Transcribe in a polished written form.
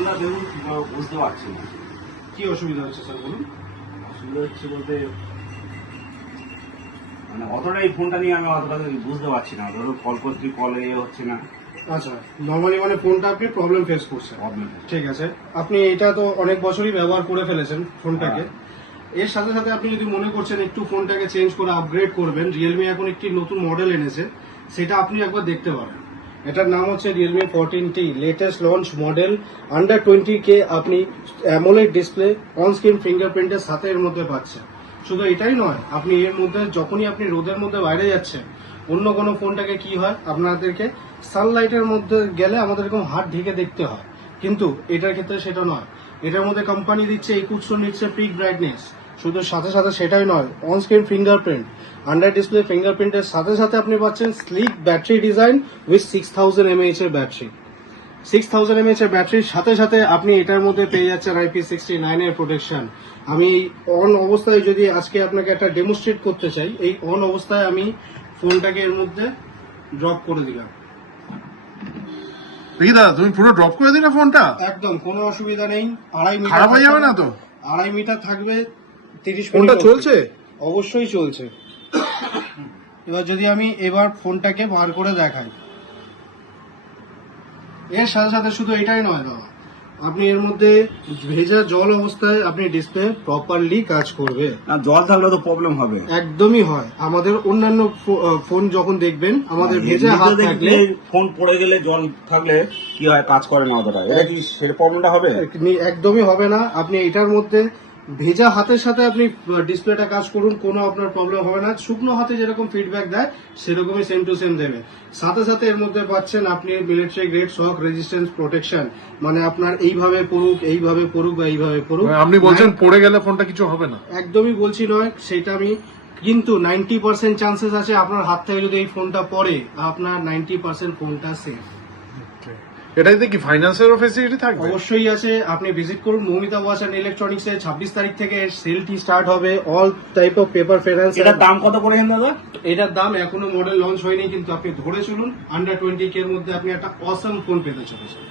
প্রবলেমটা দেখুন বুঝতে পারছি না। কি অসুবিধা হচ্ছে স্যার বলুন? অসুবিধা হচ্ছে বলতে মানে অতটা এই ফোনটা নিয়ে আমি অতটা বুঝতে পারছি না। ধরো কল করছি, কলে হচ্ছে না, আচ্ছা, নর্মালি মানে ফোনটা আপনি প্রবলেম ফেস করছেন। প্রবলেম। ঠিক আছে, আপনি এটা তো অনেক বছরই ব্যবহার করে ফেলেছেন ফোনটাকে। এর সাথে সাথে আপনি যদি মনে করছেন একটু ফোনটাকে চেঞ্জ করে আপগ্রেড করবেন, রিয়েলমি এখন একটি নতুন মডেল এনেছে, সেটা আপনি একবার দেখতে পারেন। এটার নাম হচ্ছে Realme 14T, latest launch model, under 20K। আপনি অ্যামোলেড ডিসপ্লে, অন স্ক্রিন ফিঙ্গারপ্রিন্টের সাথে এর মধ্যে পাচ্ছেন। শুধু এটাই নয়, আপনি এর মধ্যে যখনই আপনি রোদের মধ্যে বাইরে যাচ্ছেন, অন্য কোনো ফোনটাকে কি হয়, আপনাদেরকে সানলাইটের মধ্যে গেলে আমাদের এরকম হাত ঢেকে দেখতে হয়, কিন্তু এটার ক্ষেত্রে সেটা নয়। এটার মধ্যে কোম্পানি দিচ্ছে 2100 নিটসের পিক ব্রাইটনেস। শুধু সাথে সাথে সেটাই নয়, on screen fingerprint, under display ফিঙ্গারপ্রিন্টের সাথে সাথে আপনি পাচ্ছেন sleek battery design with 6000 mAh এর ব্যাটারি। 6000 mAh এর ব্যাটারির সাথে সাথে আপনি এটার মধ্যে পেয়ে যাচ্ছেন IP69 এর প্রোটেকশন। আমি অন অবস্থায় যদি আজকে আপনাকে একটা ডেমোস্ট্রেট করতে চাই, এই অন অবস্থায় আমি ফোনটাকে এর মধ্যে ড্রপ করে দিলাম। দেখি দাদা, তুমি পুরো ড্রপ করে দিলে ফোনটা? একদম কোনো অসুবিধা নেই। 2.5 মিটার খারাপ হয়ে যাবে না তো? 2.5 মিটার থাকবে, 30 ফোনটা মিনিট চলছে? অবশ্যই চলছে। এবার যদি আমি ফোনটাকে বার করে দেখাই, এর সাথে সাথে শুধু এটাই নয় দাদা, আপনি এর মধ্যে ভেজা জল অবস্থায় আপনি ডিসপ্লে প্রপারলি কাজ করবে। না, জল থাকলে তো প্রবলেম হবে। একদমই হয়। আমাদের অন্যান্য ফোন যখন দেখবেন, আমাদের ভেজা হাত থাকলে, ফোন পড়ে গেলে জল থাকলে কি হয়, কাজ করে না অতটা। এটা কি সে প্রবলেমটা হবে? একদমই হবে না। আপনি এটার মধ্যে ভেজা হাতের সাথে আপনি ডিসপ্লেটা কাজ করুন, কোনো আপনার প্রবলেম হবে না। শুকনো হাতে যেরকম ফিডব্যাক দেয় সেরকমই সেম টু সেম দেবে। সাথে সাথে এর মধ্যে পাচ্ছেন আপনি মিলিটারি গ্রেড শক রেজিস্ট্যান্স প্রোটেকশন, মানে আপনার এইভাবে পড়ুক, এইভাবে পড়ুক বা এইভাবে পড়ুক। আপনি বলছেন পড়ে গেলে ফোনটা কিছু হবে না? একদমই বলছি নয় সেটা আমি, কিন্তু 90% চান্সেস আছে আপনার হাত থেকে যদি এই ফোনটা পড়ে, আপনার 90% ফোনটা সেফ। এটাতে কি ফাইন্যান্সেরও ফেসিলিটি থাকবে? অবশ্যই আছে। আপনি ভিজিট করুন মৌমিতা ওয়াচ অ্যান্ড ইলেকট্রনিক্স এ। 26 তারিখ থেকে সেলটি স্টার্ট হবে। All type of paper finance. এটার দাম কত করেছেন দাদা? এটার দাম এখনো মডেল লঞ্চ হয়নি, কিন্তু আপনি ধরে চলুন, আন্ডার 20K এর মধ্যে আপনি একটা অসম ফোন পেতে চলেছেন।